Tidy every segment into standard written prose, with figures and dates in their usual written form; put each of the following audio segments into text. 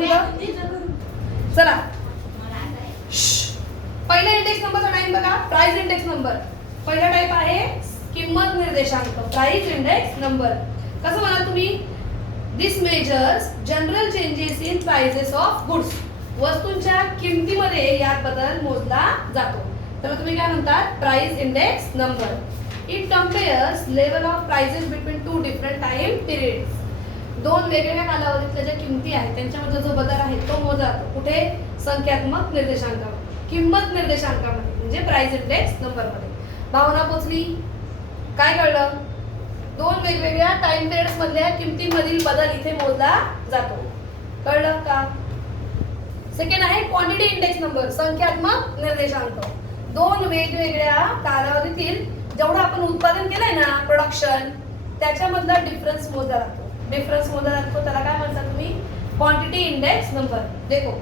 जोपर्यंत चला पहिला इंडेक्स नंबरचा टाइम बघा. प्राइस इंडेक्स नंबर पहिला टाइप आहे किंमत निर्देशांक. प्राइस इंडेक्स नंबर कसं म्हणाल तुम्ही? This measures general changes in prices of goods. वस्तूंच्या किमतीमध्ये यात बदल मोजला जातो. तर तुम्ही काय म्हणतात? Price index number. It compares level of prices between two different time periods. दोन वेगवेगळ्या कालावधीतल्या ज्या किमती आहेत त्यांच्यामध्ये जो बदल आहे तो मोजला जातो. कुठे? संख्यात्मक निर्देशांकामध्ये, किंमत निर्देशांकामध्ये म्हणजे प्राइस इंडेक्स नंबरमध्ये. भावना पोचली? काय कळलं? दोन वेगवेगळ्या टाइम पिरियड्स मधल्या किमतीमधील बदल इथे मोजला जातो. कळलं का? सेकंड आहे क्वांटिटी इंडेक्स नंबर, संख्यात्मक निर्देशांक. दोन वेगवेगळ्या कालावधीतील जेवढं आपण उत्पादन केलंय ना, प्रोडक्शन, त्याच्यामधला डिफरन्स मोजला जातो. डिफरन्स मोजला जातो त्याला काय म्हणता तुम्ही? Quantity index number. देखो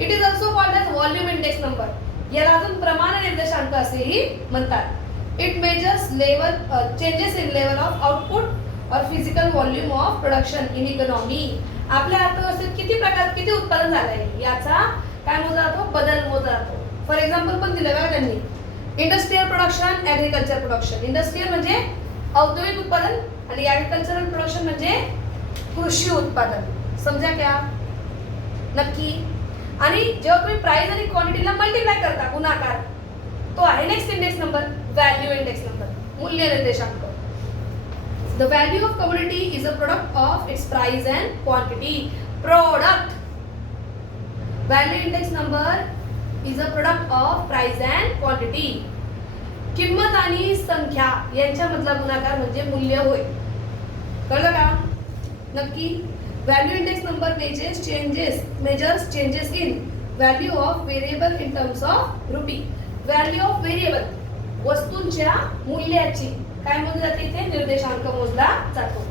it is also called as volume index number. याला अजून प्रमाण निर्देशांक असेही म्हणतात. It measures level changes in level of output और physical volume of production in economy. आपल्या अर्थव्यवस्थेत किती उत्पादन झालंय याचा काय मोजला जातो? बदल मोजला जातो. फॉर एक्झाम्पल पण दिलं बघा त्यांनी. Industrial production, agriculture production. Industrial म्हणजे औद्योगिक उत्पादन आणि ऍग्रिकल्चरल प्रोडक्शन म्हणजे कृषी उत्पादन. समजा क्या? नक्की. आणि जेव्हा तुम्ही प्राइस आणि क्वांटिटीला मल्टिप्लाय करता, गुणाकार, तो आहे next index number, value index number, मूल्य निर्देशांक. The value of commodity is a product of its price and quantity. Product. Value index number is a product of price and quantity. किंमत आणि संख्या यांच्यामधला गुणाकार म्हणजे मूल्य होय. कळलं का? नक्की. Value index number measures changes in value of variable in terms of rupee. Value of variable वस्तूंच्या मूल्याची काय मोजली जाते? इथे निर्देशांक मोजला जातो.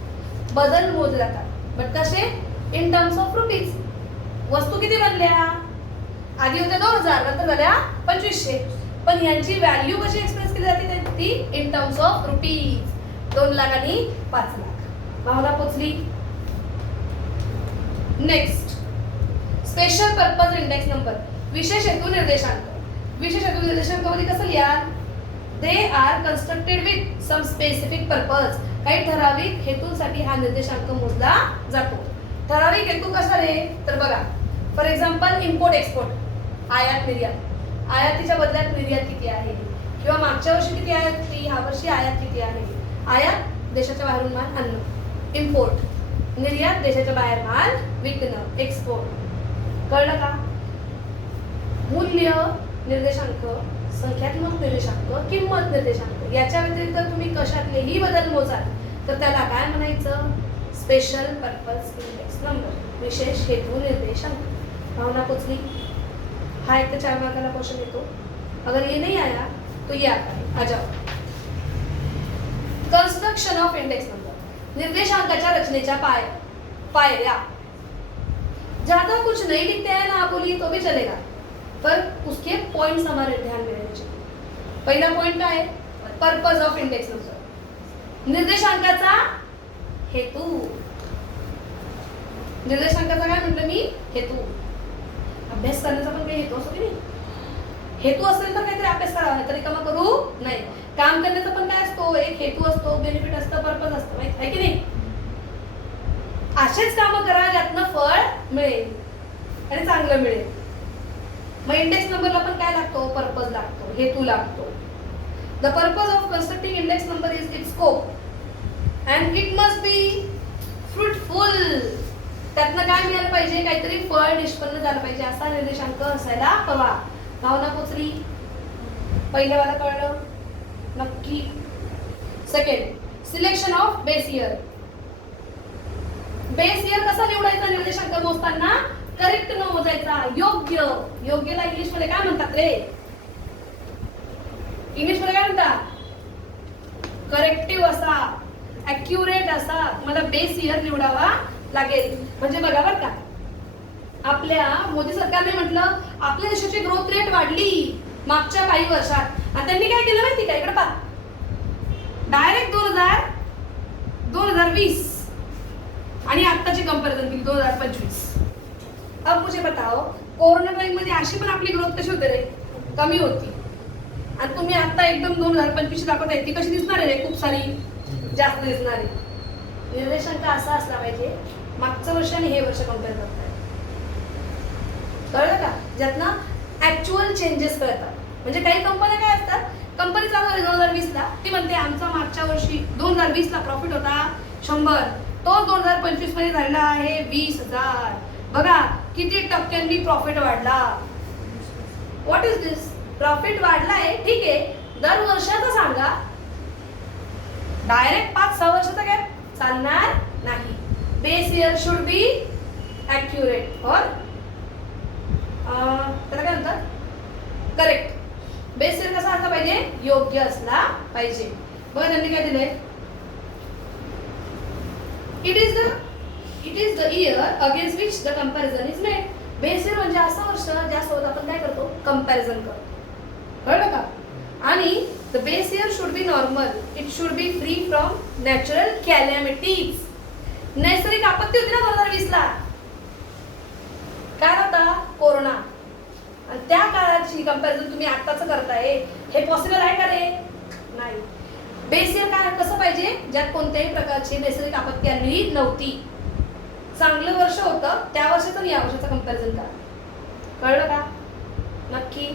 बदल मोजले जातात. बट कसे? In terms of rupees. वस्तू किती बनल्या? आधी होत्या 2000, नंतर झाल्या 2500. पण यांची व्हॅल्यू कशी एक्सप्रेस केली जाते? ती in terms of rupees. 2 lakh आणि 5 लाख. भावना पोचली? Next special purpose index number, विशेष हेतू निर्देशांक. विशेष हेतू निर्देशांकामध्ये कसं लिहाल? They are constructed with some specific purpose. काही ठराविक हेतूंसाठी हा निर्देशांक मोजला जातो. ठराविक हेतू कसा रे? तर बघा, फॉर एक्झाम्पल इम्पोर्ट एक्सपोर्ट, आयात निर्यात. आयातीच्या बदल्यात निर्यात किती आहे, किंवा मागच्या वर्षी किती आयात होती, ह्या वर्षी आयात किती आहे. आयात देशाच्या बाहेरून माल आणणं, इम्पोर्ट निर्यात देशाच्या बाहेर माल विकणं, एक्सपोर्ट. कळलं का? मूल्य निर्देशांक, संख्यात्मक निर्देशांक, किंमत निर्देशांक याच्या व्यतिरिक्त तुम्ही कशातलेही बदल मोजाल तर त्याला काय म्हणायचं? स्पेशल पर्पज इंडेक्स नंबर, विशेष हेतू निर्देशांक. भावना पोचली? हा एक तर 4 मार्काला क्वेश्चन येतो. अगर ये नहीं आया तो ये आता है. आ जाओ. कंस्ट्रक्शन ऑफ इंडेक्स नंबर, निर्देशांकाच्या रचनेच्या पायऱ्या. ज्यादा कुछ नहीं लिखते हैं ना बोली तो भी चलेगा, पर उसके पॉइंट्स हमारे ध्यान में रहने चाहिए. पहिला पॉइंट काय आहे? पर्पज ऑफ इंडेक्स नंबर, निर्देशांकाचा हेतू. निर्देशांकाचा काय म्हटलं मी? हेतू. अभ्यास करण्याचा पण काही हेतू असतो की नाही? हेतू असेल तर काहीतरी अभ्यास करावा, तरी कमा करू नाही. काम करण्याचा पण काय असतो? एक हेतू असतो, बेनिफिट असतं, पर्पज असतं, माहित आहे की नाही? असेच कामं करा ज्यातनं फळ मिळेल आणि चांगलं मिळेल. मग इंडेक्स नंबरला पण काय लागतो? पर्पज लागतो, हेतू लागतो. The purpose of constructing index number is it's scope and it must be fruitful. त्यातनं काय मिळालं पाहिजे? काहीतरी फळ निष्पन्न झालं पाहिजे, असा निर्देशांक असायला हवा. भावना पोचली? पहिल्यावाला कळलं? नक्की. Second, selection of base year. Base year कसा निवडायचा निर्देशांक मोजताना? करेक्ट न मोजायचा, योग्य. योग्यला इंग्लिश मध्ये काय म्हणतात रे? इंग्लिश मध्ये काय म्हणतात? करेक्टिव्ह असा, ॲक्युरेट असा. मला बेस इयर निवडावा लागेल. म्हणजे बघा बरं का, आपल्या मोदी सरकारने म्हटलं आपल्या देशाची ग्रोथ रेट वाढली मागच्या काही वर्षात, आणि त्यांनी काय केलं माहिती का? इकडे पहा, डायरेक्ट 2020 आणि आत्ताची कंपॅरिझन केली 2025. अब मुझे बताओ, कोरोना टाइम मध्ये अशी पण आपली ग्रोथ कशी होते रे? कमी होती. आणि तुम्ही आता एकदम 2025 दाखवताय, ती कशी दिसणार आहे रे? खूप सारी जास्त दिसणार आहे. निर्देशांक असा असला पाहिजे, मागचं वर्ष आणि हे वर्ष कम्पेअर करताय, कळलं का? ज्यातनं ऍक्च्युअल चेंजेस कळतात. म्हणजे काही कंपन्या काय असतात, कंपनी चालू झाली 2020 ला, ती म्हणते आमचा मागच्या वर्षी 2020 ला प्रॉफिट होता 100, तो 2025 मध्ये झालेला आहे 20,000. बघा किती टक्क्यांनी प्रॉफिट वाढला. What is this? प्रॉफिट वाढला आहे, ठीक आहे, दर वर्षाचं सांगा, डायरेक्ट 5-6 वर्षाचा गॅप चालणार नाही. Base year should B accurate और त्याला काय म्हणतात, करेक्ट. बेस इयर कसा असला पाहिजे? योग्य असला पाहिजे. बघा त्यांनी काय दिलंय, it is the year against which the comparison is made. Base year म्हणजे असं वर्ष ज्यासोबत आपण काय करतो, कंपॅरिझन करतो, कळलं का? आणि the base year should be normal, it should be free from natural calamities. नैसर्गिक आपत्ती होती ना 2020 ला, काय होता? कोरोना. आणि त्या काळाची कंपॅरिझन तुम्ही आत्ताच करताय, हे पॉसिबल आहे का रे? नाही. बेस इयर काय कसं पाहिजे, ज्यात कोणत्याही प्रकारची नैसर्गिक आपत्ती आली नव्हती. चांगलं वर्ष होतं त्या वर्षाचं आणि या वर्षाचं कंपॅरिझन करा, कळलं का? नक्की.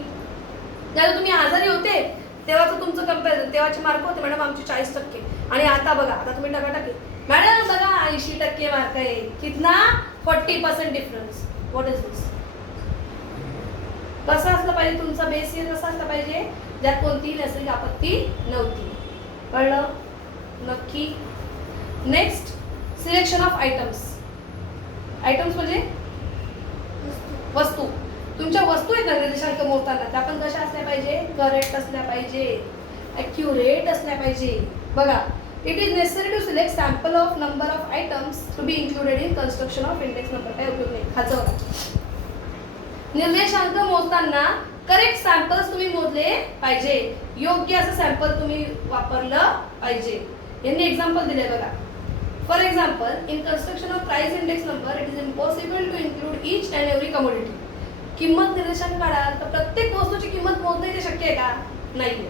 ज्याला तुम्ही आजारी होते तेव्हाचं तुमचं कंपॅरिझन, तेव्हाचे मार्क होते मॅडम आमचे 40%, आणि आता बघा, आता तुम्ही टकाटकी मॅडम बघा 80% मार्क आहे, कितना 40% डिफरन्स. व्हॉट इज दिस? कसं असलं पाहिजे तुमचा बेस इयर? कसा असला पाहिजे, ज्यात कोणतीही नैसर्गिक आपत्ती नव्हती, कळलं? नक्की. Next, selection of items. Items म्हणजे वस्तू. तुमच्या वस्तू आहेत ना निर्देशांक मोजताना, त्या पण कशा असल्या पाहिजे? करेक्ट असल्या पाहिजे, ॲक्युरेट असल्या पाहिजे. बघा, it is necessary to select sample of number of items to be included in construction of index number. काय उपयोग नाही खाचं. निर्देशांक मोजताना करेक्ट सॅम्पल्स तुम्ही मोजले पाहिजे, योग्य असं सॅम्पल तुम्ही वापरलं पाहिजे. यांनी एक्झाम्पल दिले बघा. For example, in construction of price index number it is impossible to include each and every commodity. किंमत निर्देशांक काढाल तर प्रत्येक वस्तूची किंमत मोजणे ते शक्य आहे का? नाहीये.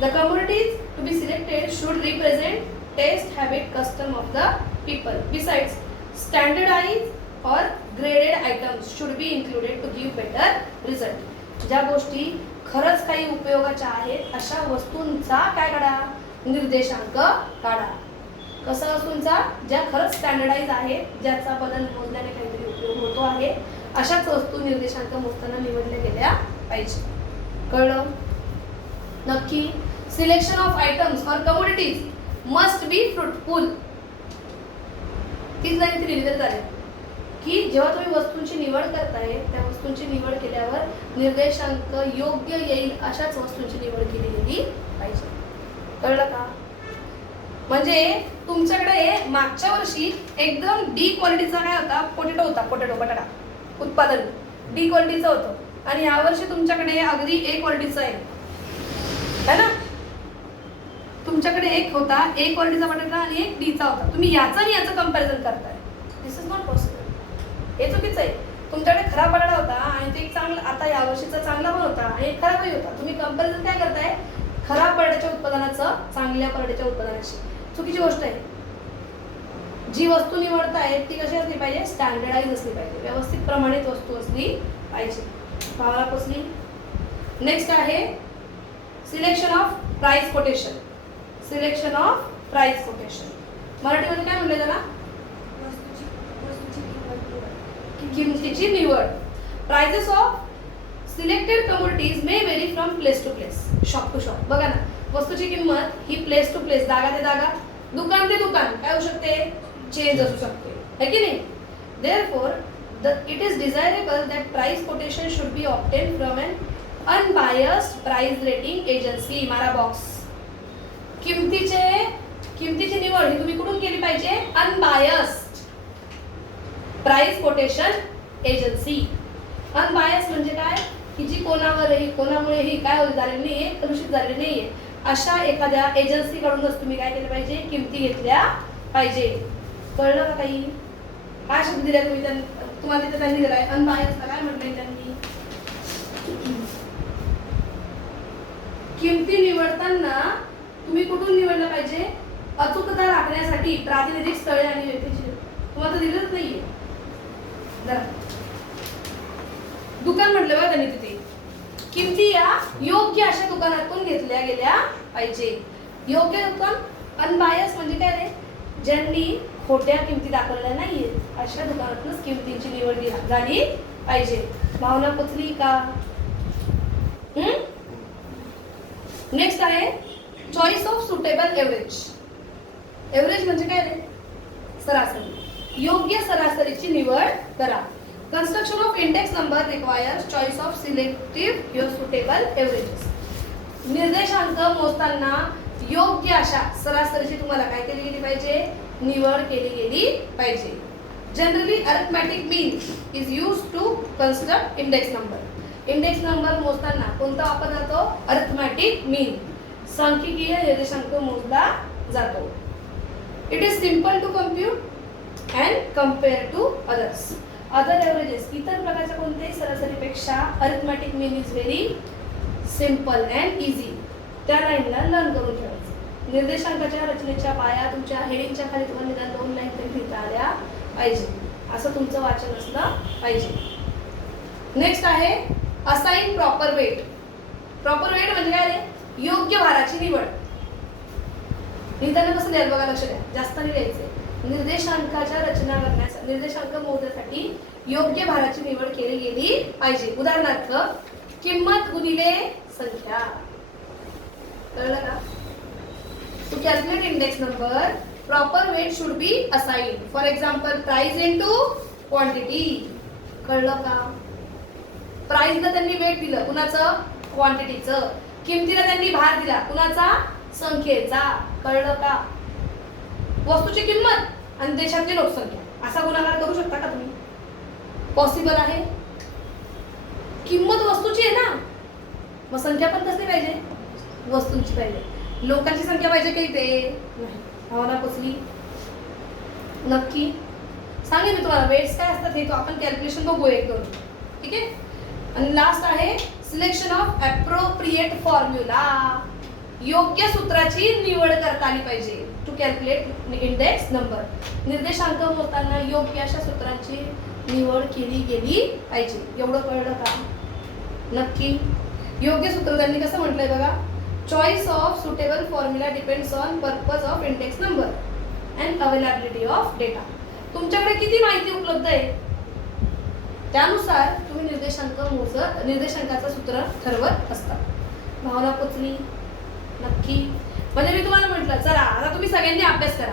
The commodities to be selected should represent taste, habit, custom of the people. Besides, standardise और graded items should be included to give better result. ज्या गोष्टी खरंच काही उपयोगाच्या आहेत अशा वस्तूंचा काय काढा? निर्देशांक काढा. कसा वस्तूंचा? ज्या खरंच स्टँडर्डाइज आहेत, ज्याचा बदल मोजल्याने काहीतरी उपयोग होतो आहे, अशाच वस्तू निर्देशांक मोजताना निवडल्या गेल्या पाहिजे, कळलं? नक्की. सिलेक्शन ऑफ आयटम्स और कमोडिटीज मस्ट बी फ्रुटफुल. तीच लाईन ती लिहिली तरी चालेल की जेव्हा तुम्ही वस्तूंची निवड करताय, त्या वस्तूंची निवड केल्यावर निर्देशांक योग्य येईल अशाच वस्तूंची निवड केली गेली पाहिजे, कळलं का? म्हणजे तुमच्याकडे मागच्या वर्षी एकदम डी क्वालिटीचा काय होता? पोटॅटो होता, बटाटा उत्पादन डी क्वालिटीचं होतं, आणि यावर्षी तुमच्याकडे अगदी ए क्वालिटीचं आहे ना? तुमच्याकडे एक होता ए क्वालिटीचा बटाटा आणि एक डीचा होता. तुम्ही याचं आणि याचं कंपॅरिझन करताय. दिस इज नॉट पॉसिबल. हे चुकीचं आहे. तुमच्याकडे खराब बटाटा होता आणि ते एक चांगला, आता यावर्षीचा चांगला पण होता आणि एक खराबही होता. तुम्ही कंपॅरिझन काय करताय? खराब बटाट्याच्या उत्पादनाचं चांगल्या बटाट्याच्या उत्पादनाशी. चुकीची गोष्ट आहे. जी वस्तू निवडताय ती कशी असली पाहिजे? स्टँडर्डाइज असली पाहिजे, व्यवस्थित प्रमाणित वस्तू असली पाहिजे. भावाला पोचली? नेक्स्ट आहे selection of price quotation. Selection of price quotation मराठीमध्ये काय म्हणले त्याला? किमतीची निवड. Prices of selected commodities may vary from place to place, shop to shop. बघा ना, वस्तूची किंमत ही प्लेस टू प्लेस, जागा ते जागा, दुकान ते दुकान काय होऊ शकते? चेंज असू शकते, है की नाही? Therefore, it is desirable that price quotation should be obtained from an unbiased price rating agency. मारा बॉक्स. किमतीची निवड ही तुम्ही कुठून केली पाहिजे? Unbiased price quotation agency. Unbiased म्हणजे काय? की जी कोणामुळेही काय झालेली नाहीये, कलुषित झालेली नाहीये, अशा एखाद्या एजन्सीकडूनच तुम्ही काय केलं पाहिजे? किमती घेतल्या पाहिजे, कळलं का? काही काय शब्द दिला तुम्ही तुम्हाला तिथे त्यांनी दिलाय अनबायस्ड. काय म्हटलंय त्यांनी, किमती निवडताना तुम्ही कुठून निवडलं पाहिजे, अचूकता राखण्यासाठी प्रातिनिधिक स्थळे आणि व्यक्तीची. तुम्हाला दिलंच नाहीये. दुकान म्हटलं बघा त्यांनी तिथे, किमती या योग्य अशा दुकानातून घेतल्या गेल्या पाहिजे. योग्य दुकान, अनबायस म्हणजे काय रे, ज्यांनी खोट्या किमती दाखवलेल्या नाहीयेत अशा दुकानातूनच किमतींची निवड झाली पाहिजे. भावना पोचली का? नेक्स्ट आहे choice of suitable average. Average म्हणजे काय रे, सरासरी. योग्य सरासरीची निवड करा. Construction of index number requires choice of selective your suitable averages. निर्देशांक मोजताना योग्य अशा सरासरीची तुम्हाला काय केली गेली पाहिजे, निवड केली गेली पाहिजे. Generally arithmetic mean is used to construct index number. Index number मोजताना कोणता वापरला जातो, अरिथमॅटिक मीन, सांख्यिकीय निर्देशांक मोजला जातो. It is simple to compute and compare to others. Other averages, इतर प्रकारच्या कोणत्याही सरासरीपेक्षा arithmetic mean is very simple and easy. त्या लाईनला लर्न करून ठेवायचं. निर्देशांकाच्या रचनेच्या पाया तुमच्या हेडिंगच्या खाली तुम्हाला निदान 2 लाईन तरी लिहिता आल्या पाहिजे. असं तुमचं वाचन असलं पाहिजे. नेक्स्ट आहे assign proper weight. Proper weight म्हणजे काय रे, योग्य भाराची निवड. लिहिताना कसं द्याल बघा, लक्ष द्या, जास्त नाही लिहायचे. निर्देशांकाच्या रचना करण्यासाठी, निर्देशांक मोजण्यासाठी योग्य भाराची निवड केली गेली पाहिजे. उदाहरणार्थ किंमत गुणिले संख्या. कळलं का? To calculate index number proper weight should be assigned. For example price into quantity. कळलं का? प्राइसला त्यांनी वेट दिलं, कुणाचं, क्वांटिटीचं. किमतीला त्यांनी भार दिला, कुणाचा, संख्येचा. कळलं का? वस्तूची किंमत आणि देशातली लोकसंख्या असा गुणाकार करू शकता का तुम्ही? पॉसिबल आहे? किंमत वस्तूची आहे ना, मग संख्या पण कसली पाहिजे, वस्तूंची पाहिजे. लोकांची संख्या पाहिजे काही ते नाही. भावना पोचली नक्की? सांगेन मी तुम्हाला वेट्स काय असतात हे, तो आपण कॅल्क्युलेशन बघू एक दोन. ठीक आहे. आणि लास्ट आहे सिलेक्शन ऑफ ॲप्रोप्रिएट फॉर्म्युला. योग्य सूत्राची निवड करता आली पाहिजे टू कॅल्क्युलेट इंडेक्स नंबर. निर्देशांक मोजताना योग्य अशा सूत्रांची निवड केली गेली पाहिजे. एवढं कळलं का? नक्की? योग्य सूत्र त्यांनी कसं म्हटलंय बघा, choice of suitable formula depends on purpose of index number and availability of data. तुमच्याकडे किती माहिती उपलब्ध आहे त्यानुसार तुम्ही निर्देशांकाचं सूत्र ठरवत असता. भावना पोचली नक्की? म्हणजे मी तुम्हाला म्हटलं चला आता तुम्ही सगळ्यांनी अभ्यास करा,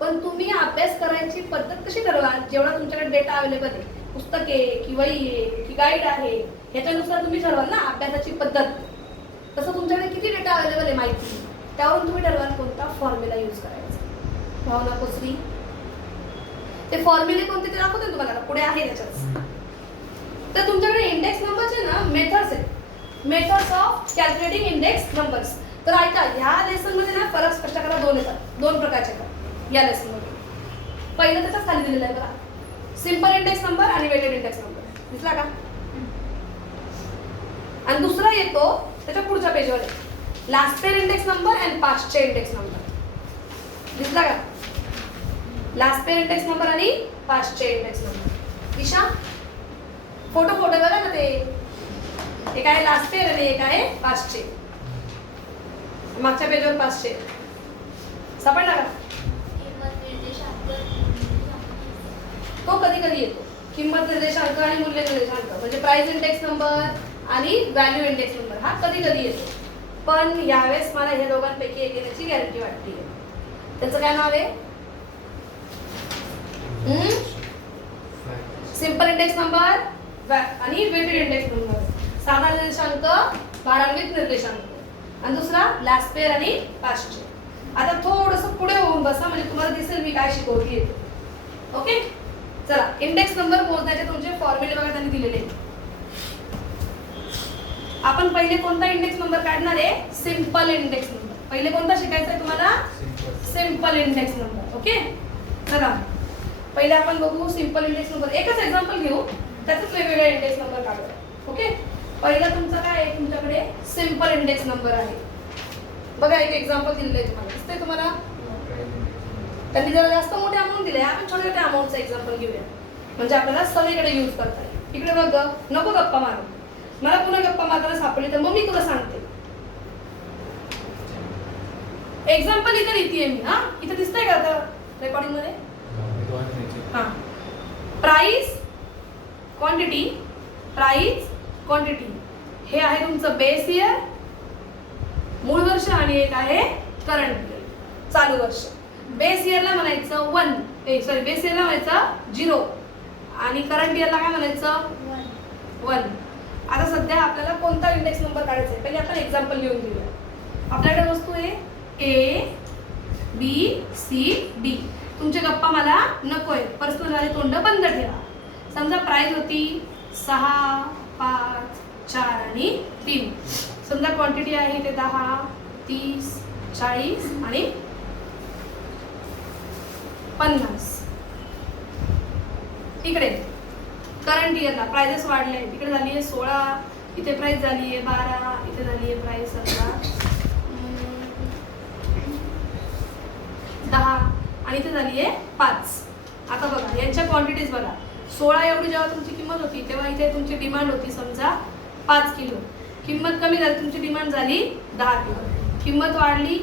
पण तुम्ही अभ्यास करायची पद्धत कशी ठरवा, जेवढा तुमच्याकडे डेटा अवेलेबल आहे, पुस्तके की वही आहे की गाईड आहे, ह्याच्यानुसार तुम्ही ठरवाल ना अभ्यासाची पद्धत. तसं तुमच्याकडे किती डेटा अवेलेबल आहे माहिती, त्यावरून तुम्ही ठरवाल कोणता फॉर्म्युला यूज करायचा. भावना पोचली? ते फॉर्म्युले कोणते ते दाखवते तुम्हाला पुढे आहे त्याच्यात. तर तुमच्याकडे इंडेक्स नंबरचे ना मेथड्स आहेत, methods of calculating index numbers. तर ऐका, ह्या लेसन मध्ये ना फरक स्पष्ट करा, दोन येतात, दोन प्रकारचे येतात या लेसन मध्ये. पहिलं त्याच्याच खाली दिलेलं आहे बघा, सिंपल इंडेक्स नंबर आणि वेटेड इंडेक्स नंबर. दिसला का? आणि दुसरा येतो त्याच्या पुढच्या पेजवर आहे, Laspeyres index number and पास्टचे इंडेक्स नंबर. दिसला का? लास्ट पेअर इंडेक्स नंबर आणि पास्टचे इंडेक्स नंबर. दिशा फोटो बघा ना, ते एक आहे लास्ट पेअर आणि एक आहे पास्टचे. मागच्या पेजवर पास्टचे सापडला का? तो कधी कधी येतो, किंमत निर्देशांक आणि मूल्य निर्देशांक, म्हणजे प्राइस इंडेक्स नंबर आणि व्हॅल्यू इंडेक्स नंबर हा कधी कधी येतो. पण यावेळेस मला ह्या दोघांपैकी एक येण्याची गॅरंटी वाटते. त्याचं काय नाव आहे? सिंपल इंडेक्स नंबर आणि वेटेड इंडेक्स नंबर. साधा निर्देशांक, भारान्वित निर्देशांक, आणि दुसरा लास्ट पेअर आणि पास्टचे. आता थोडंसं पुढे होऊन बसा, म्हणजे तुम्हाला दिसेल मी काय शिकवते. ओके, चला इंडेक्स नंबर मोजण्याचे तुमचे फॉर्म्युले बघा त्यांनी दिलेले. आपण पहिले कोणता इंडेक्स नंबर काढणार आहे? Simple index number. पहिले कोणता शिकायचा आहे तुम्हाला? Simple index number. ओके, चला पहिले आपण बघू सिंपल इंडेक्स नंबर. एकच एक्झाम्पल घेऊ, त्यातच वेगवेगळे इंडेक्स नंबर काढूया. ओके, पहिला तुमचा काय आहे, तुमच्याकडे सिंपल इंडेक्स नंबर आहे. बघा एक एक्झाम्पल दिलेलं आहे तुम्हाला, दिसतंय तुम्हाला? त्यांनी जरा जास्त मोठे अमाऊंट दिले, आपण छोट्या छोट्या अमाऊंटचं एक्झाम्पल घेऊया म्हणजे आपल्याला सगळीकडे यूज करता येईल. इकडे बघ, नको गप्पा मारू, मला पुन्हा गप्पा मारायला सापडली तर मग मी तुला सांगते. एक्झाम्पल इथे लिहितीये मी. हा, इथे दिसतंय का आता रेकॉर्डिंग मध्ये? हा, प्राइस क्वांटिटी, प्राइस क्वांटिटी हे आहे तुमचं बेस इयर, मूळ वर्ष, आणि एक आहे करंट इयर, चालू वर्ष. बेस इयरला म्हणायचं 1, बेस इयरला म्हणायचं 0 आणि करंट इयरला काय म्हणायचं 1. आता सध्या आपल्याला कोणता इंडेक्स नंबर काढायचा आहे, पहिले आपण एक्झाम्पल लिहून घेऊया. आपल्याकडे वस्तू आहे A B C D. तुमचे गप्पा मला नको आहे, पर्सनल वाले तोंड बंद ठेवा. समजा प्राइस होती 6, 5, 4 आणि 3. समजा क्वांटिटी आहे ते 10, 30, 40 आणि 50. इकडे करंट इयरला प्राइजेस वाढले, तिकडे झाली आहे 16, इथे प्राइस झाली आहे 12, इथे झाली आहे प्राइस 10 आणि इथे झाली आहे 5. आता बघा यांच्या क्वांटिटीज बघा. 16 एवढी जेव्हा तुमची किंमत होती तेव्हा इथे तुमची डिमांड होती समजा 5 किलो. किंमत कमी झाली, तुमची डिमांड झाली 10 किलो. किंमत वाढली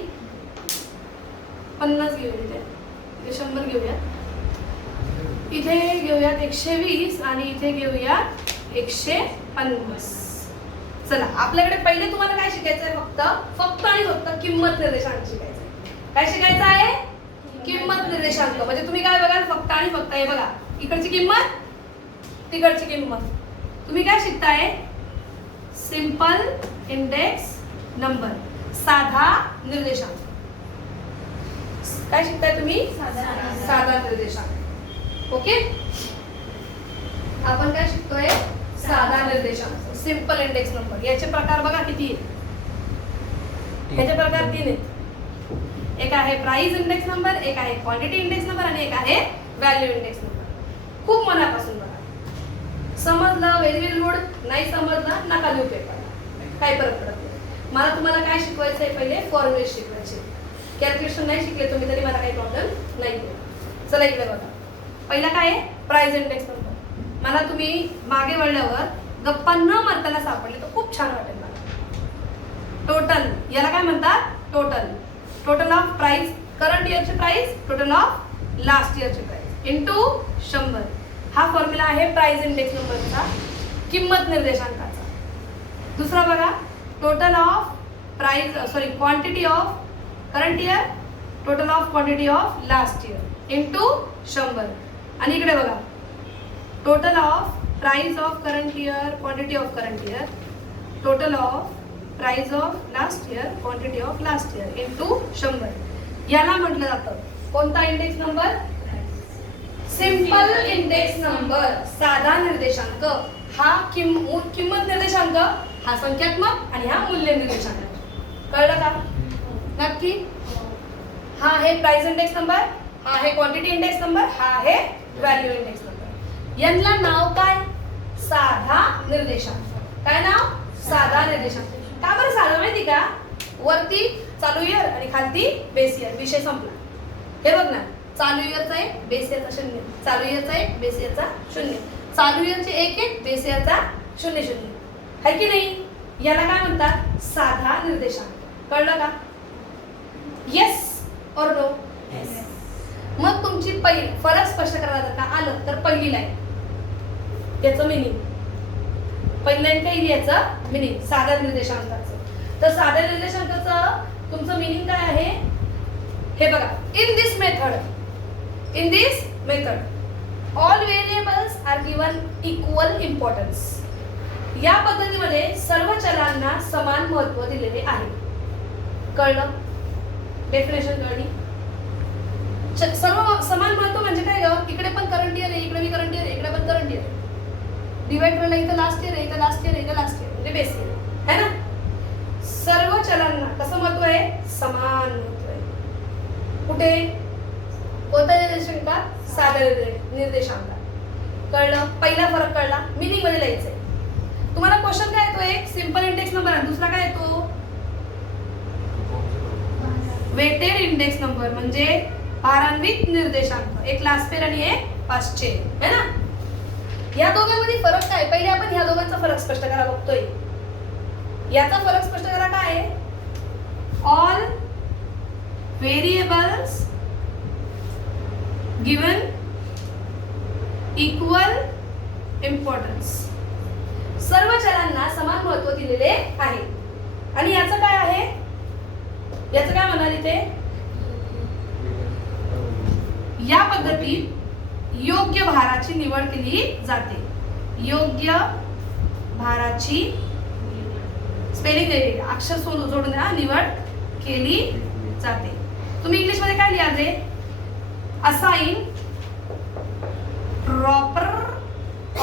50 घेऊया, इथे 100 घेऊया, इथे घेऊयात 120 आणि इथे घेऊयात 150. चला, आपल्याकडे पहिले तुम्हाला काय शिकायचं आहे, फक्त आणि फक्त किंमत निर्देशांक शिकायचं आहे. काय शिकायचं आहे? किंमत निर्देशांक. म्हणजे तुम्ही काय बघाल, फक्त आणि फक्त. हे बघा, इकडची किंमत, तिकडची किंमत. तुम्ही काय शिकताय? सिंपल इंडेक्स नंबर, साधा निर्देशांक. काय शिकताय तुम्ही? साधा निर्देशांक. ओके, आपण काय शिकतोय? साधा निर्देशांक, सिंपल इंडेक्स नंबर. याचे प्रकार बघा किती आहेत. याचे प्रकार 3 आहेत. एक आहे प्राइस इंडेक्स नंबर, एक आहे क्वांटिटी इंडेक्स नंबर आणि एक आहे व्हॅल्यू इंडेक्स नंबर. खूप मनापासून बघा. समजलं व्हेरी व्हेरी गुड, नाही समजलं नका देऊ पेपर, काय फरक पडत नाही. मला तुम्हाला काय शिकवायचं आहे, पहिले फॉर्म्युले शिकवायचे. कॅल्क्युलेशन नाही शिकले तुम्ही तरी मला काही प्रॉब्लेम नाही. चला इकडे बघा, पहिला काय आहे? Price index number. मला तुम्ही मागे वळल्यावर गप्पा न मारताना सापडले तर खूप छान वाटेल मला. टोटल, याला काय म्हणतात? Total. Total of price, current इयरची प्राइस, टोटल ऑफ लास्ट इयरची प्राइस इंटू 100. हा फॉर्म्युला आहे प्राइस इंडेक्स नंबरचा, किंमत निर्देशांकाचा. दुसरा बघा, total of price quantity of current year, total of quantity of last year into 100. आणि इकडे बघा, total of price of current year, quantity of current year, total of price of last year, quantity of last year into 100. याला म्हटलं जातं कोणता index number? Simple index number, साधा निर्देशांक. हा किंमत निर्देशांक, हा संख्यात्मक आणि हा मूल्य निर्देशांक. कळलं का? नक्की. हा आहे प्राइस इंडेक्स नंबर, हा आहे क्वांटिटी इंडेक्स नंबर, हा आहे व्हॅल्यू इंडेक्स नंबर. यांना नाव काय? साधा निर्देशांक. काय नाव? साधा निर्देशांक. का बरं साधा माहिती का? वरती चालू इयर आणि खालती बेस इयर, विषय संपला. हे बघ ना, चालू इयरचा 1, बेस इयरचा 0, चालू इयरचा 1, बेस इयरचा 0, चालू इयरचे 1, बेस इयरचा 0, है की नाही? याला काय म्हणतात? साधा निर्देशांक. कळलं का? येस और नो? मग तुमची फरक स्पष्ट करायला जर का आलं तर पहिली लाईन, त्याचं मिनिंग. पहिली लाईन काय याचं मिनिंग साध्या निर्देशांकाचं. तर साध्या निर्देशांकाचं तुमचं मिनिंग काय आहे हे बघा. In this method all variables are given equal importance. या पद्धतीमध्ये सर्व चलांना समान महत्त्व दिलेले आहे. कळलं? डेफिनेशन कळली? सर्व समान महत्त्व म्हणजे काय ग? इकडे पण करंट इयर आहे, इकडे भी करंट इयर आहे, इकडे पण करंट इयर आहे. डिवाइड केलं इथं लास्ट इयर आहे, इथं लास्ट इयर आहे, इथं लास्ट इयर म्हणजे बेस इयर है ना. सर्व चलांना कसं महत्त्व आहे? समान महत्त्व आहे. कुठे? कोणता निर्देशांक? साधा निर्देशांक. कळलं? पहिला फरक कळला. मीनिंग मध्ये लिहायचंय. तुम्हाला क्वेश्चन काय येतो? एक सिंपल इंडेक्स नंबर आणि दुसरा काय येतो? वेटेड इंडेक्स नंबर म्हणजे भारान्वित निर्देशांक. एक लास्ट पेअर आणि एक पाचशे है ना. या दोघांमध्ये फरक काय? पहिले आपण ह्या दोघांचा फरक स्पष्ट करा बघतोय. याचा फरक स्पष्ट करा काय आहे? All variables given equal importance. सर्व चलांना समान महत्त्व दिलेले आहे. आणि याचं काय आहे? याचं काय म्हणाल इथे? या पद्धतीत योग्य भाराची निवड केली जाते. योग्य भाराची स्पेलिंग अक्षर जोडून द्या. निवड केली जाते. तुम्ही इंग्लिश मध्ये काय लिहाल रे? असाइन प्रॉपर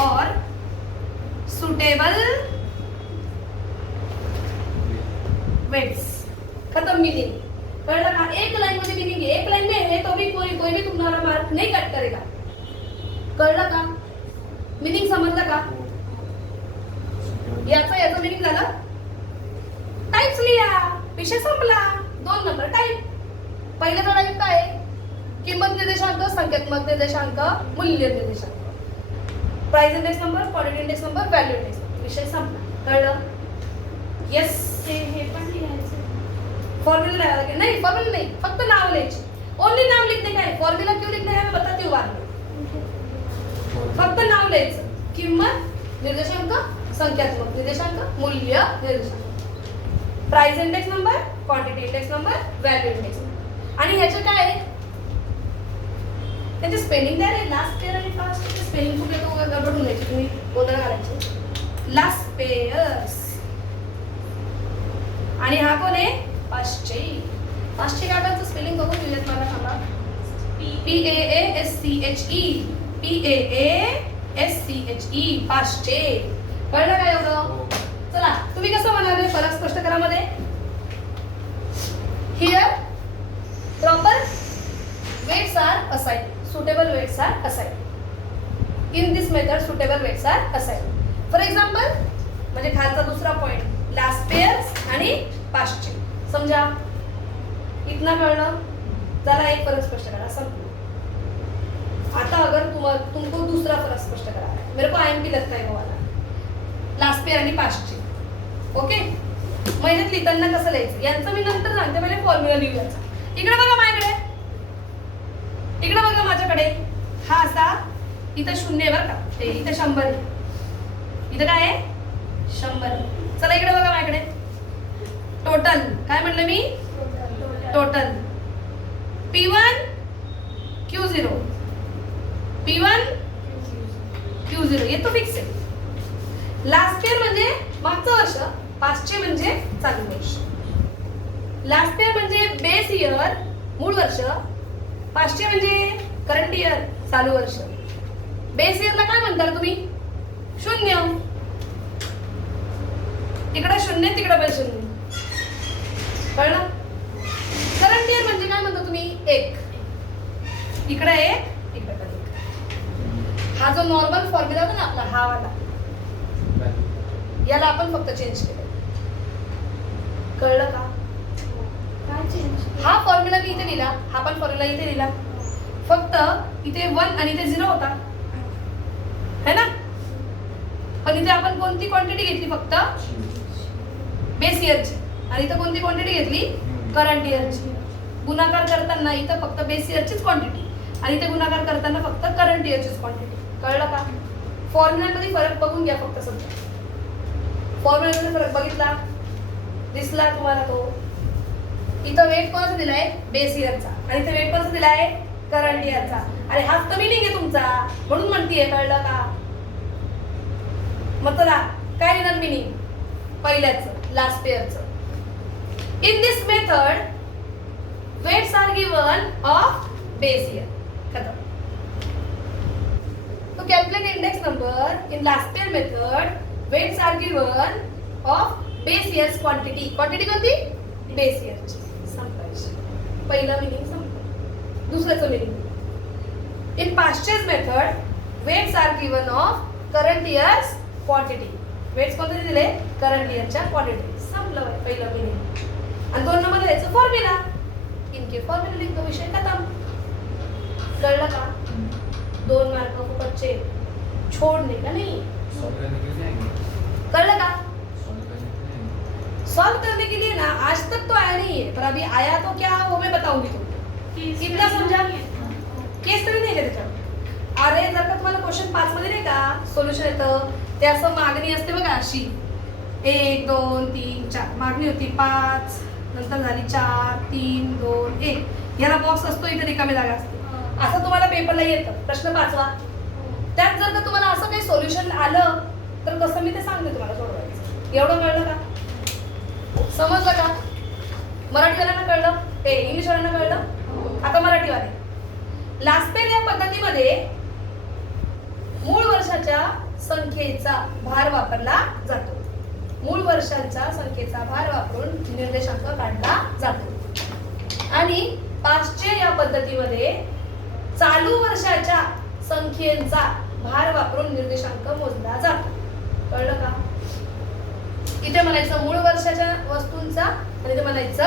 और सुटेबल वेट्स. खत्म. मीनिंग कळलं का? एक लाइन मध्ये मीनिंग है. एक लाइन में है तो भी कोई भी तुम्हारा मार्क नहीं कट करेगा. कळलं का? मीनिंग समजलं का? याचा मीनिंग झालं. टाइप्स लिहा. विषय संपला. 2 नंबर टाइप. पहिला टाइप काय आहे? किंमत निर्देशांक, संख्यात्मक निर्देशांक, मूल्य निर्देशांक. Price index number, quantity index number, value index number. विषय संपला. कळलं? यस. हे पण लिहायचं. फॉर्मूला लिहायला लागेल. नहीं फॉर्मूला नहीं, फक्त नाव लिहायचे. ओनली नाम लिखने का है. फॉर्मूला क्यों लिखना है मैं बताती हूँ बाद में. फक्त नाव लिहायचं. किंमत निर्देशांक, संख्यात्मक निर्देशांक, मूल्य निर्देशांक. Price index number, quantity index number, value index number. आणि ह्याचे काय आहे? त्याचे स्पेलिंग द्या रे. लास्ट पेअर आणि फास्ट स्पेलिंग कुठे तो गडबडून द्यायची. तुम्ही गोंधळ घालायचे. Last pairs. आणि हा कोण आहे? पाचशे. पाचशे काटाचं स्पेलिंग बघून दिलेत मला सांगा. PAASCHE. PAASCHE. पाचशे. कळलं काय एवढं? चला तुम्ही कसं म्हणाले? फरक स्पष्ट करा मध्ये. Here proper weights are assigned. Suitable weights are assigned. In this method suitable weights are assigned. For example म्हणजे खालचा दुसरा पॉइंट. लास्ट पेयर्स आणि पाचशे. समजा इतना कळलं. जरा एक फरक स्पष्ट करा. संपलं. आता अगर तुमको दूसरा फरक स्पष्ट करा है, मेरे को IMP लगता है वो वाला. लास्ट पेयर आणि पाचशे. ओके. महिन्यात लिहिताना कसं लिहायचं यांचं मी नंतर सांगते. पहिले फॉर्म्युला लिहूयाचा. इकडे बघा माझ्याकडे. इकडे बघा माझ्याकडे. हा असा इथं 0 आहे बरं का. ते इथं 100 आहे. इथं काय आहे? 100. चला इकडे बघा माझ्याकडे. टोटल काय म्हणलं मी? Total. P1 Q0. P1 Q0 ये तो फिक्स आहे. लास्ट पेअर म्हणजे मागचं वर्ष. 500 म्हणजे चालू वर्ष. लास्ट पेअर म्हणजे बेस इयर मूळ वर्ष. 500 म्हणजे करंट इयर चालू वर्ष. बेस इयरला काय म्हणता तुम्ही? 0. इकडे 0 तिकडे पण 0. कळलं? करंट इयर म्हणजे काय म्हणता तुम्ही? 1. इकडे 1 इकडे पण 1. हा जो नॉर्मल फॉर्म्युला होता ना आपला हा वाला, याला आपण फक्त चेंज केलं. कळलं का? काय चेंज? हा फॉर्म्युला मी इथे लिहिला. हा पण फॉर्म्युला इथे लिहिला. फक्त इथे 1 आणि इथे 0 होता है ना. पण इथे आपण कोणती क्वांटिटी घेतली? फक्त बेस इयरची. आणि इथं कोणती क्वांटिटी घेतली? करंट इयरची. गुणाकार करताना इथं फक्त बेस इयरचीच क्वांटिटी आणि इथे गुणाकार करताना फक्त करंट इयरचीच क्वांटिटी. कळलं का? फॉर्म्युलामध्ये फरक बघून घ्या फक्त. सध्या फॉर्म्युलामध्ये फरक बघितला? दिसला तुम्हाला तो? इथं वेट कोणाचा दिलाय? बेस इयरचा. आणि इथे वेट कोणाचा दिलाय? करंट इयरचा. आणि हाच तर मीनिंग आहे तुमचा, म्हणून म्हणतीये. कळलं का? मग चला काय लिहिणार मीनिंग? पहिल्याचं लास्ट पेअरचं. In this method weights are given of base year. खत्म. To calculate index number in last pair method, weights are given of base year's quantity. Quantity कोणती? base year. संपायची. पहिला मीनिंग संपला. दुसऱ्याचं meaning In past tense method, weights are given of current year's quantity. Weights कोणते दिले? Current yearच्या quantity. संपलं पहिलं meaning. आणि 2 number द्यायचं फॉर्म्युला. इनके फॉर्म्युला लिखतो विषय खतम. कळलं का? 2 मार्क फुकटचे छोड़ने का नहीं. कळलं का? सॉल्व करने के लिए ना आज तक तो आया नहीं है, पर अभी आया तो क्या वो मैं बताऊंगी तुमको. इतना समझा? केस तरी नाही त्याच्यात. अरे जर का तुम्हाला क्वेश्चन 5 मध्ये नाही का सोल्युशन येतं ते असं मागणी असते बघा अशी 1 2 3 4 मागणी होती 5 नंतर झाली 4 3 2 1 याला बॉक्स असतो इथे रिकामी जागा असते. असं तुम्हाला पेपरला येतं प्रश्न 5वा. त्यात जर का तुम्हाला असं काही सोल्युशन आलं तर कसं मी ते सांगते तुम्हाला सोडवायचं. एवढं कळलं का? समजलं का? मराठीवाल्यांना कळलं? ते इंग्लिशवाल्यांना कळलं? आता मराठीवाले. लास्पेल या पद्धतीमध्ये मूळ वर्षाच्या संख्येचा भार वापरला जातो. मूळ वर्षांच्या संख्येचा भार वापरून निर्देशांक काढला जातो. आणि पास्टचे या पद्धतीमध्ये चालू वर्षाच्या संख्येचा भार वापरून निर्देशांक मोजला जातो. कळलं का? इथे म्हणायचं मूळ वर्षाच्या वस्तूंचा आणि इथे म्हणायचं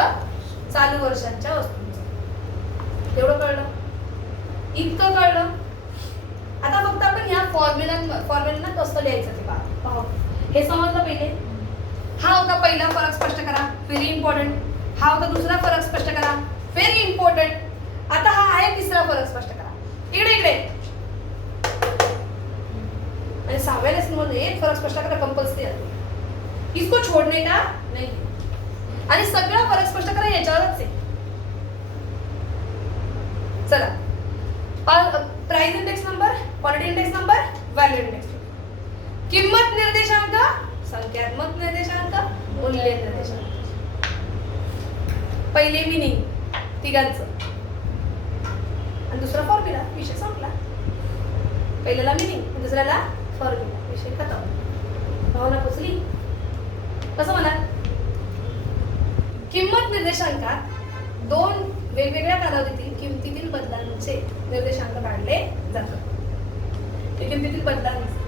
चालू वर्षांच्या वस्तूंचा. एवढं कळलं? इतकं कळलं? आता फक्त आपण ह्या फॉर्म्युलांना कसं लिहायचं ते पाहू. हे समजलं पहिले. हा होता पहिला फरक स्पष्ट करा, व्हेरी इम्पॉर्टंट. हा होता दुसरा फरक स्पष्ट करा, व्हेरी इम्पॉर्टंट. आता हा आहे तिसरा फरक स्पष्ट करा. इकडे इकडे आणि 6व्या लेसन मध्ये एक फरक स्पष्ट करा कंपल्सरी आहे. इसको छोड़ने का नहीं. आणि सगळा फरक स्पष्ट करा याच्यावरच आहे. चला price index number, quality index number, value index. किंमत निर्देशांक, संख्यात्मक निर्देशांक, मूल्य निर्देशांक. पहिले मीनिंग तिघांचं आणि दुसरा फॉर्म्युला. विषय संपला. पहिल्याला मीनिंग, दुसऱ्याला फॉर्म्युला. विषय खतम. भावना पोचली? कसं म्हणा? किंमत निर्देशांकात 2 वेगवेगळ्या कालावधीतील किमतीतील बदलांचे निर्देशांक काढले जातात. ते किमतीतील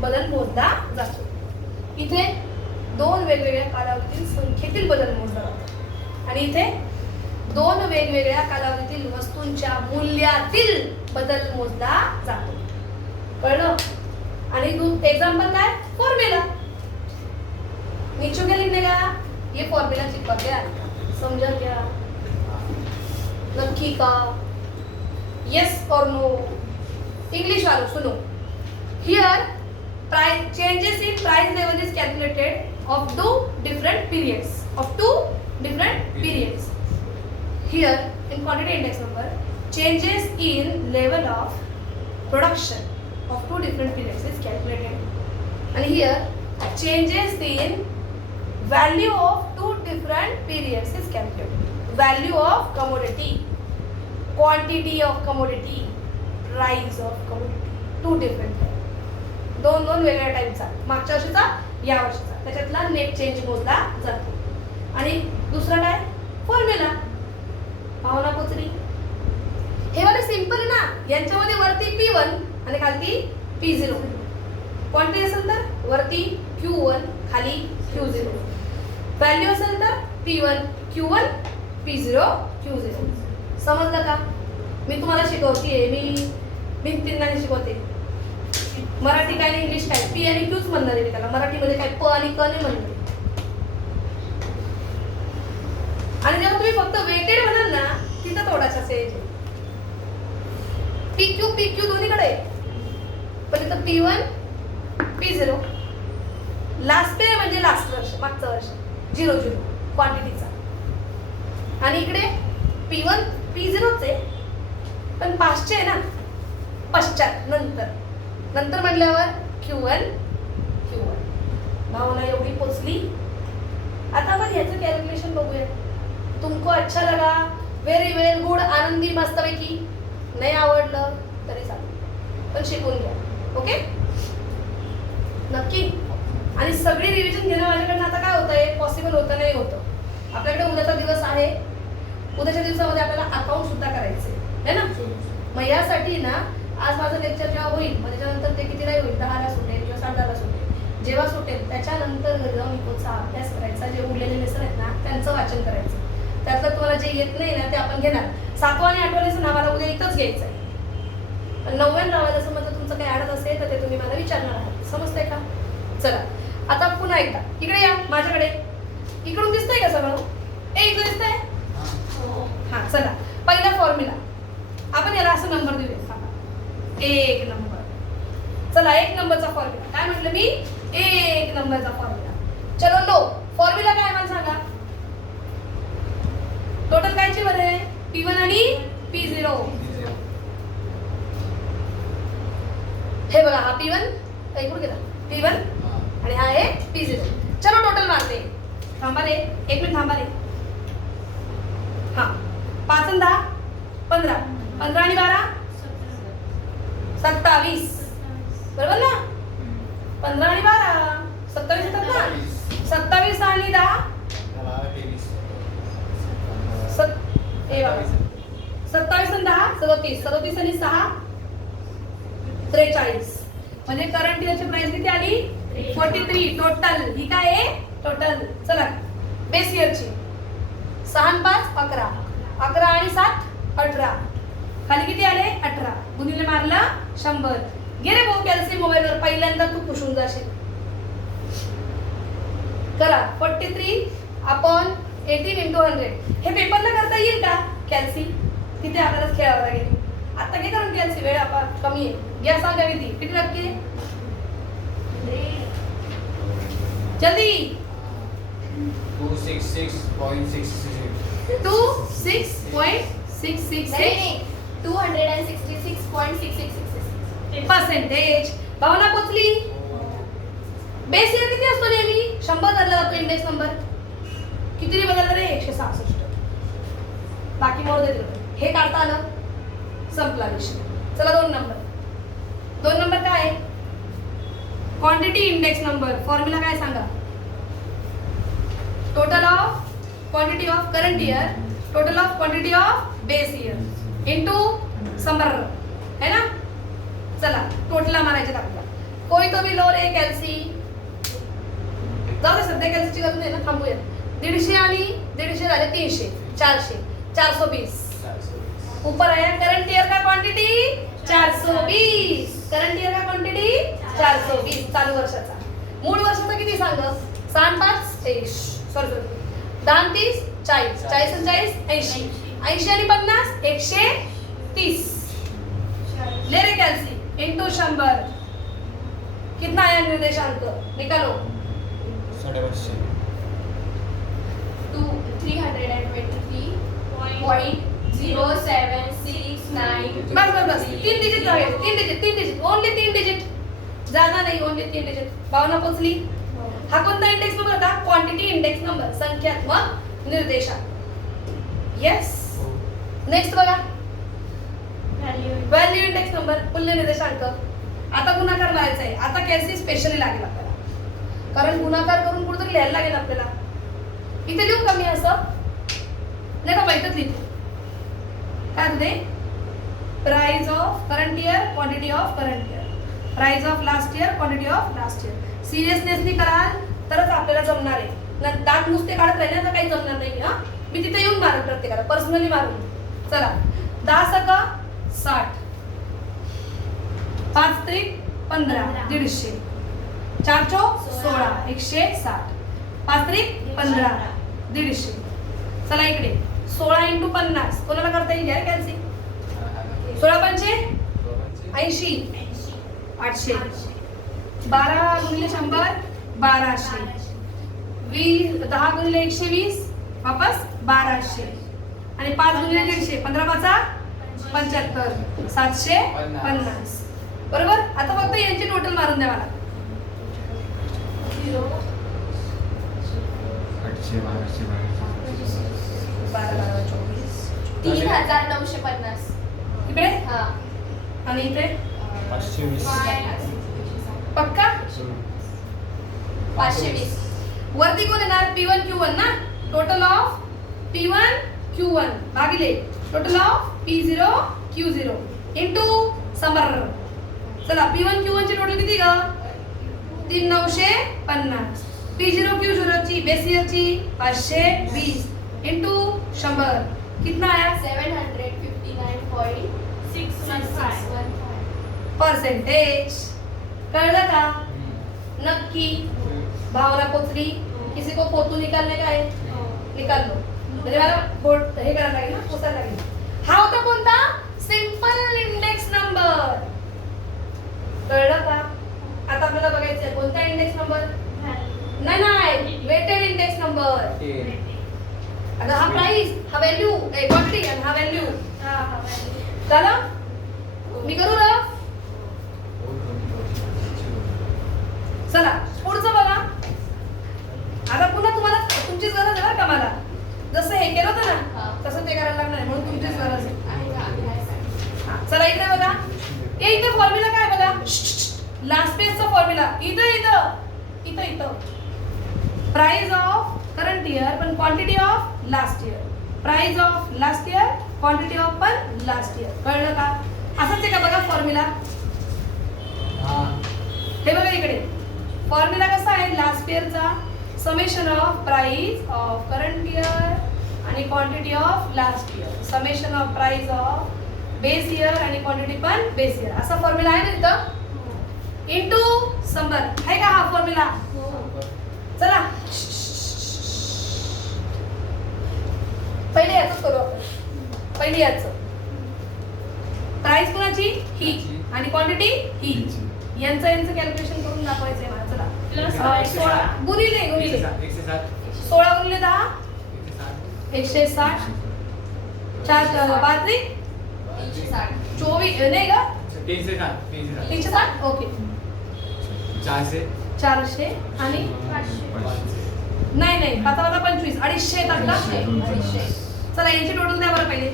बदल मोजला जातो. इथे 2 वेगवेगळ्या कालावधीतील संख्येतील बदल मोजला जातो आणि इथे 2 वेगवेगळ्या कालावधीतील वस्तूंच्या मूल्यातील बदल मोजला जातो. कळलं? आणि एग्जाम्पल काय? फॉर्म्युला. नीचे क्या लिखने का? ये फॉर्म्युला चिपका के आएगा. समझा क्या? नक्की का? यस और नो? इंग्लिश वालों सुनो. Here price changes in price level is calculated of 2 different periods. Of 2 different periods. Here in quantity index number, changes in level of production of 2 different periods is calculated. And here changes in value of 2 different periods is calculated. Value of commodity, quantity of commodity, price of commodity, 2 different. दोन वेगळ्या टाईपचा. मागच्या वर्षीचा, या वर्षीचा. त्याच्यातला net change मोजला जातो. आणि दुसरा काय? फॉर्म्युला. भावना पोचली? हे वाले सिंपल आहे ना. यांच्यामध्ये वरती P1 आणि खाली P0. क्वांटिटी असेल तर वरती Q1 खाली Q0. व्हॅल्यू असेल तर P1 Q1 P0 Q0. समजलं का? मी तुम्हाला शिकवते. मी तीनदा शिकवते. मराठी काय आणि इंग्लिश काय, पी आणि क्यूच म्हणणार आहे त्याला. मराठीमध्ये काय प आणि क नाही म्हणणार. आणि जेव्हा तुम्ही फक्त वेटेड म्हणाल ना तिथं थोडासा सेज आहे. पी क्यू दोन्हीकडे. पण इथं P1 P0. लास्ट पे म्हणजे लास्ट वर्ष, मागचं वर्ष 00 क्वांटिटीचा. आणि इकडे P1 P0च आहे पण पाचचे आहे ना, पश्चात नंतर म्हटल्यावर Q1. भावना एवढी पोचली. आता आपण ह्याचं कॅल्क्युलेशन बघूया. तुमको अच्छा लगा, व्हेरी वेल, गुड, आनंदी, मस्तपैकी. नाही आवडलं तरी चालेल पण शिकून घ्या. ओके नक्की. आणि सगळी रिव्हिजन घेणं माझ्याकडनं आता काय होतंय, पॉसिबल होतं नाही होतं. आपल्याकडे उद्याचा दिवस आहे. उद्याच्या दिवसामध्ये आपल्याला अकाउंट सुद्धा करायचंय है ना. मग यासाठी ना आज माझं लेक्चर जेव्हा होईल मग त्याच्यानंतर ते कितीला होईल, 10ला सुटेल किंवा 10:30ला सुटेल. जेव्हा सुटेल त्याच्यानंतर घरी जाऊन इकोचा अभ्यास करायचा. जे उरलेले लेसन आहेत ना त्यांचं वाचन करायचं. त्यातलं तुम्हाला जे येत नाही ना ते आपण घेणार. 7वा आणि 8वा लेसन आम्हाला उद्या इथंच घ्यायचं आहे. पण 9व्या आणि 10व्या लेसन मध्ये तुमचं काही अडत असेल तर ते तुम्ही मला विचारणार आहात. समजतंय का? चला आता पुन्हा एकदा इकडे या माझ्याकडे. इकडून दिसतंय का सगळं? इकडे दिसतंय? हा चला पहिला फॉर्म्युला आपण याला असं नंबर देऊया. 1 नंबर. चला 1 नंबरचा फॉर्म्युला काय म्हटलं मी? 1 नंबरचा फॉर्म्युला. चलो लो फॉर्म्युला काय मला सांगा. टोटल कायचे बरे? P1 आणि P0. हे बघा हा P1 इकडून गेला P1 आणि हा आहे P0. चलो टोटल मारते. थांबा रे 1 मिनिट थांबा रे. हा 5 आणि 10 15. 15 आणि 12 27. बरोबर ना? 15 आणि 12 27 येतात ना? 27 आणि 10 27 आणि 10 37. 37 आणि 6 43. म्हणजे करंट इयरची प्राइस किती आली? 43. टोटल ही काय आहे? टोटल. चला बेस इयरची 6 आणि 5 11. 11 आणि 7 18. खाली किती आले? 18. गुणिले मारलं 100. गेले भाऊ कॅल्सी मोबाईलवर पहिल्यांदा तू खुश होऊन जाशील. करा 43 अपॉन 18 इंटू 100. हे पेपरला करता येईल का कॅल्सी? तिथे आपल्याला खेळावं लागेल. आता घे करून कॅल्सी, वेळ आपण कमी आहे. घ्या सांगा किती टक्के? जल्दी 266.666. 266.666 266.666. भावना पोचली. बेस इयर किती असतो नेहमी? 100 धरला जातो इंडेक्स नंबर. किती बदलला रे? 166. बाकी मोड देतो. हे काढता आलं, संपला विषय. चला 2 नंबर. 2 नंबर काय आहे? Quantity index number. फॉर्म्युला काय सांगा? Total of quantity of current year, total of quantity of base year into समर है ना. चला टोटल मारायचे आपल्याला. कोई तो भी लो रे कॅल्सी. जाऊ दे सध्या कॅल्सीची गरज नाही ना, थांबूया. 150 आणि 150 झाले 300. 400 420. ऊपर आया करंट ईयर का क्वांटिटी 420. करंट ईयर का क्वांटिटी 420 चालू वर्षाचा. मूळ वर्षाचा किती सांग? 6 5 सॉरी 10 30 40. 40 आणि 40 80. 80 आणि 50 130. ले रे कॅल्सी इंटू 100. कितना आया निर्देशांक? निकालो. 550. 323.0769. बस बस बस 3 डिजिट राहिले. 3 डिजिट ओनली 3 डिजिट. ज्यादा नाही, ओनली 3 डिजिट. भावना पोचली. हा कोणता इंडेक्स नंबर होता? क्वांटिटी इंडेक्स नंबर, संख्यात्मक निर्देशांक. येस. नेक्स्ट बघा व्हॅल्यू इंडेक्स नंबर, मूल्य निर्देशांक. आता गुणाकार मारायचा आहे. आता कॅल्सी स्पेशली लागेल आपल्याला, कारण गुणाकार करून कुठेतरी लिहायला लागेल आपल्याला. इथे लिहू कमी असं नाही का? माहितच लिहितो काय होते? Price of current year, quantity of current year, price of last year, quantity of last year. Seriously कराल तरच आपल्याला जमणार आहे. दात नुसते काढत राहिले तर काही जमणार नाही. हा मी तिथे येऊन मारेल प्रत्येकाला, पर्सनली मारून. चला 10 सका 60, 5 त्रिक 15 150, 4 चौक 16 160, 5 त्रिक 15 150. चला इकडे 16 × 50 कोणाला करता येईल यार कॅल्सी? 16 पंचे 80 800. 12 × 100 1200. 10 × 120 वापस 1200. आणि 5 × 150 15 5 75 750. बरोबर. आता फक्त यांची टोटल मारून द्या मला. 3,950. इकडे हा. आणि इकडे 520. पक्का 520. वरती कोण येणार? P1 Q1 ना. टोटल ऑफ P1 Q1 भागिले total of P0 Q0 into समर. चला P1 Q1 ची टोटल किती ग 3950. P0 Q0 ची बेस ईयर ची 520 इंटू 100 कितना आया 759.615. परसेंटेज. कळलं का नक्की भावना पोचली. किसी को फोटो निकालने का है निकाल लो. म्हणजे मला बोर्ड हे करायला लागेल ना पोचायला लागेल. हा होता कोणता सिंपल इंडेक्स नंबर. कळलं का आता आपल्याला बघायचं कोणता इंडेक्स नंबर. नाही वेटेड इंडेक्स नंबर. आता हा प्राइस हा व्हॅल्यू क्वांटिटी आणि हा व्हॅल्यू चला मी करू ना. चला पुढचं बघा. आता पुन्हा तुम्हाला तुमचीच गरज आहे का मला जसं हे केलं होतं ना तसं ते करायला लागणार आहे म्हणून तुमचीच गरज आहे. चला इकडे बघा. इथे फॉर्म्युला काय बघा लास्ट पेजचा फॉर्म्युला इथं इथं इथं इथं प्राइस ऑफ करंट इयर पण quantity of last year. Price of last year quantity of पण लास्ट इयर. कळलं का असंच आहे का बघा फॉर्म्युला. हे बघा इकडे फॉर्म्युला कसा आहे लास्ट इयरचा summation of price of current year आणि quantity of last year. Summation of price of base year आणि क्वांटिटी पण बेस इयर असा फॉर्म्युला आहे ना इथं इंटू 100 आहे का हा फॉर्म्युला. चला पहिले याच करू आपण. पहिले याच प्राइस कुणाची ही आणि क्वांटिटी ही. यांचं कॅल्क्युलेशन करून दाखवायचंय मला. चला 16 गुणिले 16 गुणिले 10 160 4 5 24 नाही का 360 ओके 400 आणि नाही 5 25 250 टाकला. चला यांची टोटल द्या बरं पहिले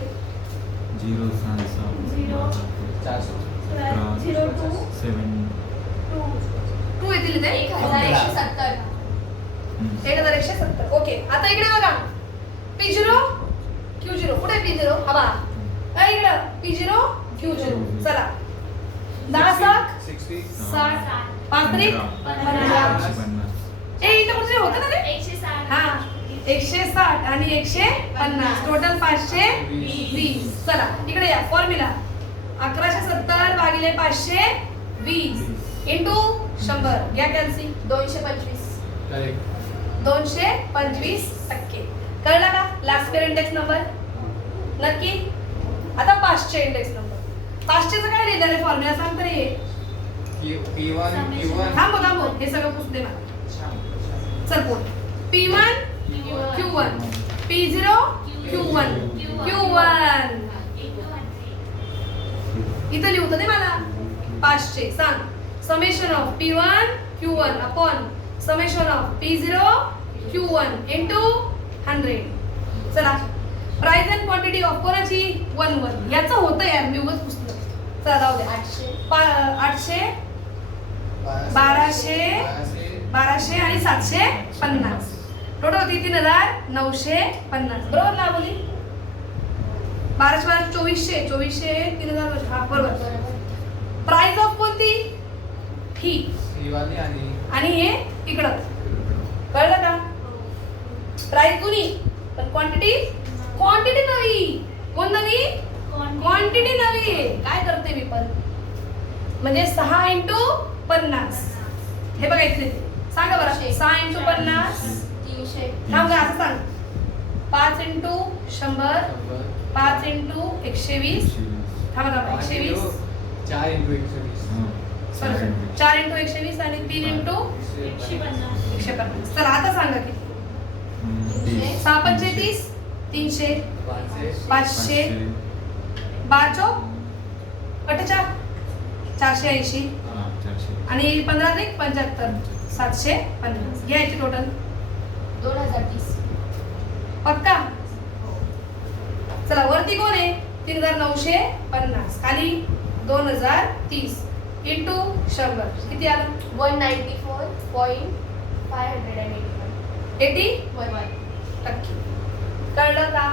0 टू येतील ते 1170. 1170 ओके. आता इकडे बघा P0 Q0 कुठे P0 हा बघा इकडे P0 Q0. चला 10 सात 60 5 3 50 इथं कुठे होतं ना ते 160. हा 160 आणि 150 टोटल 520. चला इकडे या फॉर्म्युला 1170 भागिले 520 इंटू 100 घ्या कॅल्सी 225. 225%. कळला का लास्ट इयर इंडेक्स नंबर नक्की. आता 500 इंडेक्स नंबर. 500चं काय लिहिलं रे फॉर्म्युला सांग तरी हे. थांबो हे सगळं पुसू दे मला. चल बोल P1 Q1 P0 Q1 इथं लिहू दे मला 500 सांग summation of P1 Q1 upon summation of P0 Q1 into 100. चला प्राइस अँड क्वांटिटी ऑफ कोणाची 1 याचं होतं यार मी उगाच पुस्तक. चला जाऊ दे 800 1200 आणि 750 टोटल होती 3950 बरोबर ना बोली. 1200 2400 3000 हा बरोबर. प्राइस ऑफ कोणती ही आणि हे इकडं. कळलं का प्राइस कुणी पण क्वांटिटी नवी. कोण नवी क्वांटिटी नवी. काय करते मी पण म्हणजे 6 इंटू 50 हे बघा इथे सांगा बरं 6 इंटू 50 300. थांब का असं सांग 5 इंटू 100 5 इंटू 120 थांबा 120 4 इंटू 120 4 इंटू 120 आणि 3 इंटू 150. चला आता सांगा किती 6 5 30 300 500 12 चौक 48 480 आणि 15 त्रिक 75 750 घ्यायची टोटल 2030. पक्का. चला वरती कोण आहे 3950 खाली 2030 इंटू 100 किती आलं 194.581. टक्के. कळलं का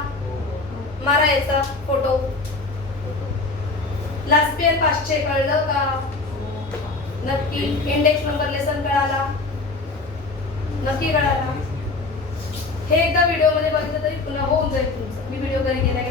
मारा याचा फोटो लास्ट इयर 500 कळलं का? नक्की. इंडेक्स नंबर लेसन कळाला? नक्की कळाला? हे एकदा व्हिडिओ मध्ये बघितलं तरी पुन्हा होऊन जाईल तुमचं. मी व्हिडिओ कधी केला